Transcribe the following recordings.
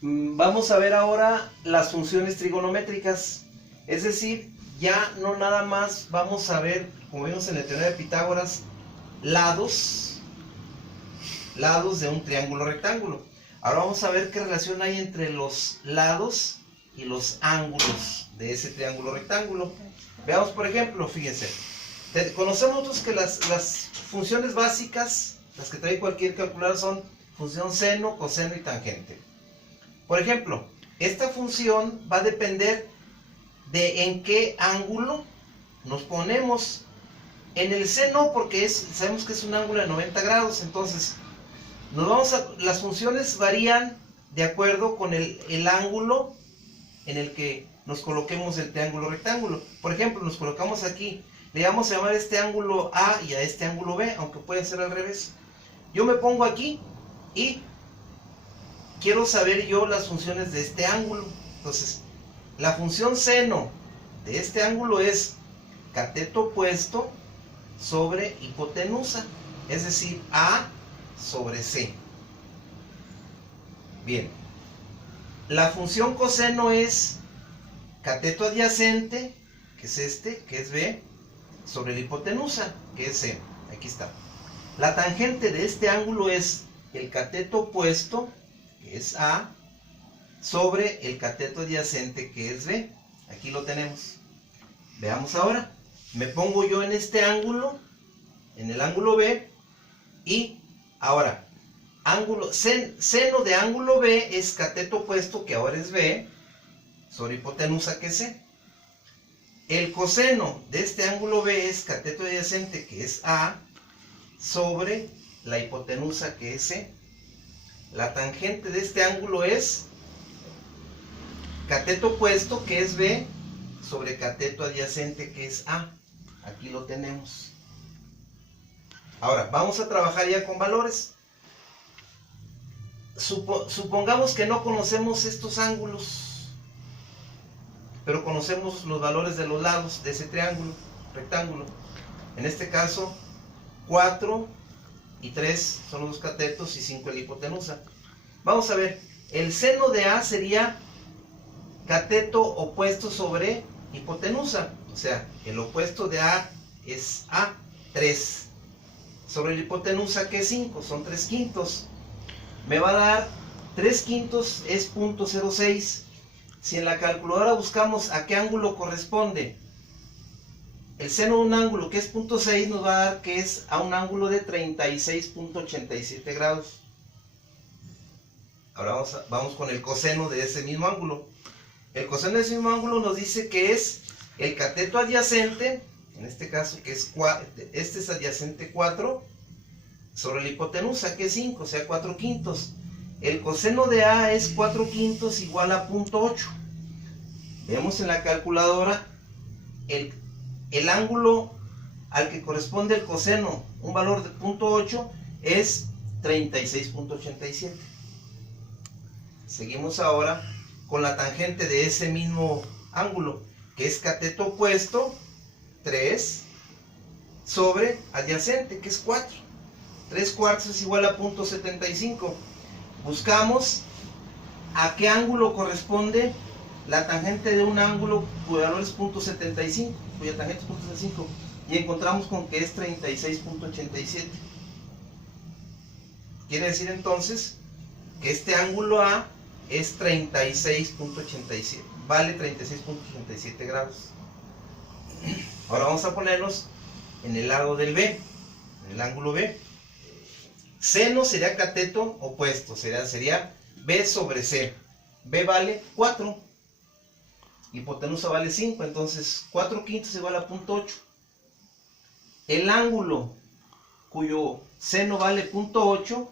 Vamos a ver ahora las funciones trigonométricas. Es decir, ya no nada más vamos a ver, como vimos en el teorema de Pitágoras, lados de un triángulo rectángulo. Ahora vamos a ver qué relación hay entre los lados y los ángulos de ese triángulo rectángulo. Veamos, por ejemplo, fíjense. Conocemos nosotros que las funciones básicas, las que trae cualquier calculadora, son función seno, coseno y tangente. Por ejemplo, esta función va a depender de en qué ángulo nos ponemos. En el seno, porque sabemos que es un ángulo de 90 grados, entonces las funciones varían de acuerdo con el ángulo en el que nos coloquemos el triángulo rectángulo. Por ejemplo, nos colocamos aquí, le vamos a llamar a este ángulo A y a este ángulo B, aunque puede ser al revés. Yo me pongo aquí y quiero saber yo las funciones de este ángulo. Entonces, la función seno de este ángulo es cateto opuesto sobre hipotenusa, es decir, A sobre C. Bien, la función coseno es cateto adyacente, que es este, que es B, sobre la hipotenusa, que es C. Aquí está. La tangente de este ángulo es el cateto opuesto, que es A, sobre el cateto adyacente, que es B. Aquí lo tenemos. Veamos ahora. Me pongo yo en este ángulo, en el ángulo B, y ahora, seno de ángulo B es cateto opuesto, que ahora es B, sobre hipotenusa, que es C. El coseno de este ángulo B es cateto adyacente, que es A, sobre la hipotenusa, que es C. La tangente de este ángulo es cateto opuesto, que es B, sobre cateto adyacente, que es A. Aquí lo tenemos. Ahora, vamos a trabajar ya con valores. Supongamos que no conocemos estos ángulos, pero conocemos los valores de los lados de ese triángulo, rectángulo. En este caso, 4 y 3 son los dos catetos y 5 la hipotenusa. Vamos a ver, el seno de A sería cateto opuesto sobre hipotenusa. O sea, el opuesto de A es A, 3. Sobre la hipotenusa, que es 5, son 3 quintos. Me va a dar 3 quintos es 0.06. Si en la calculadora buscamos a qué ángulo corresponde el seno de un ángulo que es 0.6, nos va a dar que es a un ángulo de 36.87 grados. Ahora vamos con el coseno de ese mismo ángulo. El coseno de ese mismo ángulo nos dice que es el cateto adyacente, en este caso que es este es adyacente 4, sobre la hipotenusa, que es 5, o sea 4 quintos. El coseno de A es 4 quintos igual a 0.8. Vemos en la calculadora el ángulo al que corresponde el coseno, un valor de 0.8, es 36.87. Seguimos ahora con la tangente de ese mismo ángulo, que es cateto opuesto, 3, sobre adyacente, que es 4. 3 cuartos es igual a 0.75. Buscamos a qué ángulo corresponde la tangente de un ángulo cuyo valor es 0.75, cuya tangente es 0.75, y encontramos con que es 36.87. Quiere decir entonces que este ángulo A es 36.87, vale 36.87 grados. Ahora vamos a ponernos en el lado del B, en el ángulo B. Seno sería cateto opuesto, sería B sobre C. B vale 4, hipotenusa vale 5, entonces 4 quintos igual a 0.8. El ángulo cuyo seno vale 0.8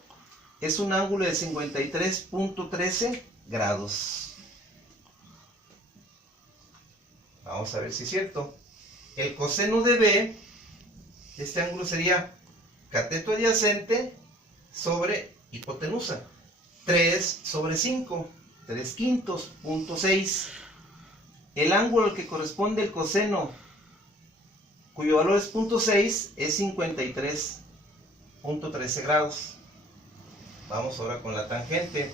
es un ángulo de 53.13 grados. Vamos a ver si es cierto. El coseno de B, este ángulo sería cateto adyacente sobre hipotenusa. 3 sobre 5, 3 quintos, 0.6. El ángulo al que corresponde el coseno, cuyo valor es 0.6, es 53.13 grados. Vamos ahora con la tangente.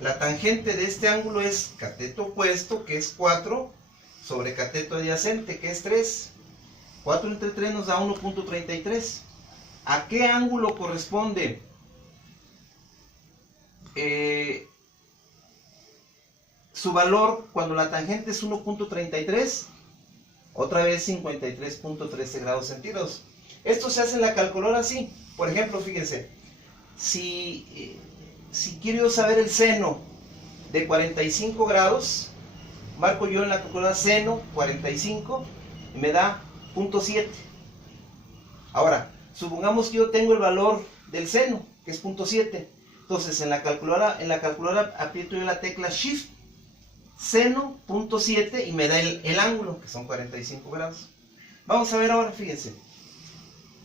La tangente de este ángulo es cateto opuesto, que es 4, sobre cateto adyacente, que es 3. 4 entre 3 nos da 1.33. ¿A qué ángulo corresponde? Su valor cuando la tangente es 1.33, otra vez 53.13 grados centígrados. Esto se hace en la calculadora así. Por ejemplo, fíjense, si quiero saber el seno de 45 grados, marco yo en la calculadora seno 45 y me da 0.7. Ahora, supongamos que yo tengo el valor del seno, que es 0.7. Entonces, en la calculadora aprieto yo la tecla Shift, seno 0.7 y me da el ángulo, que son 45 grados. Vamos a ver ahora, fíjense.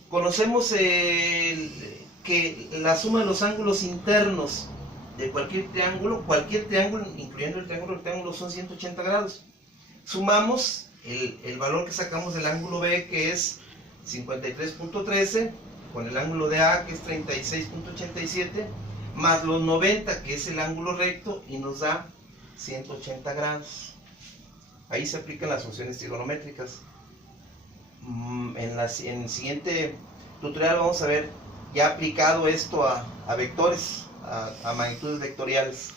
Conocemos que la suma de los ángulos internos de cualquier triángulo, incluyendo el triángulo, son 180 grados. Sumamos el valor que sacamos del ángulo B, que es 53.13, con el ángulo de A, que es 36.87, más los 90, que es el ángulo recto, y nos da 180 grados. Ahí se aplican las funciones trigonométricas. En el siguiente tutorial vamos a ver ya aplicado esto a vectores, a magnitudes vectoriales.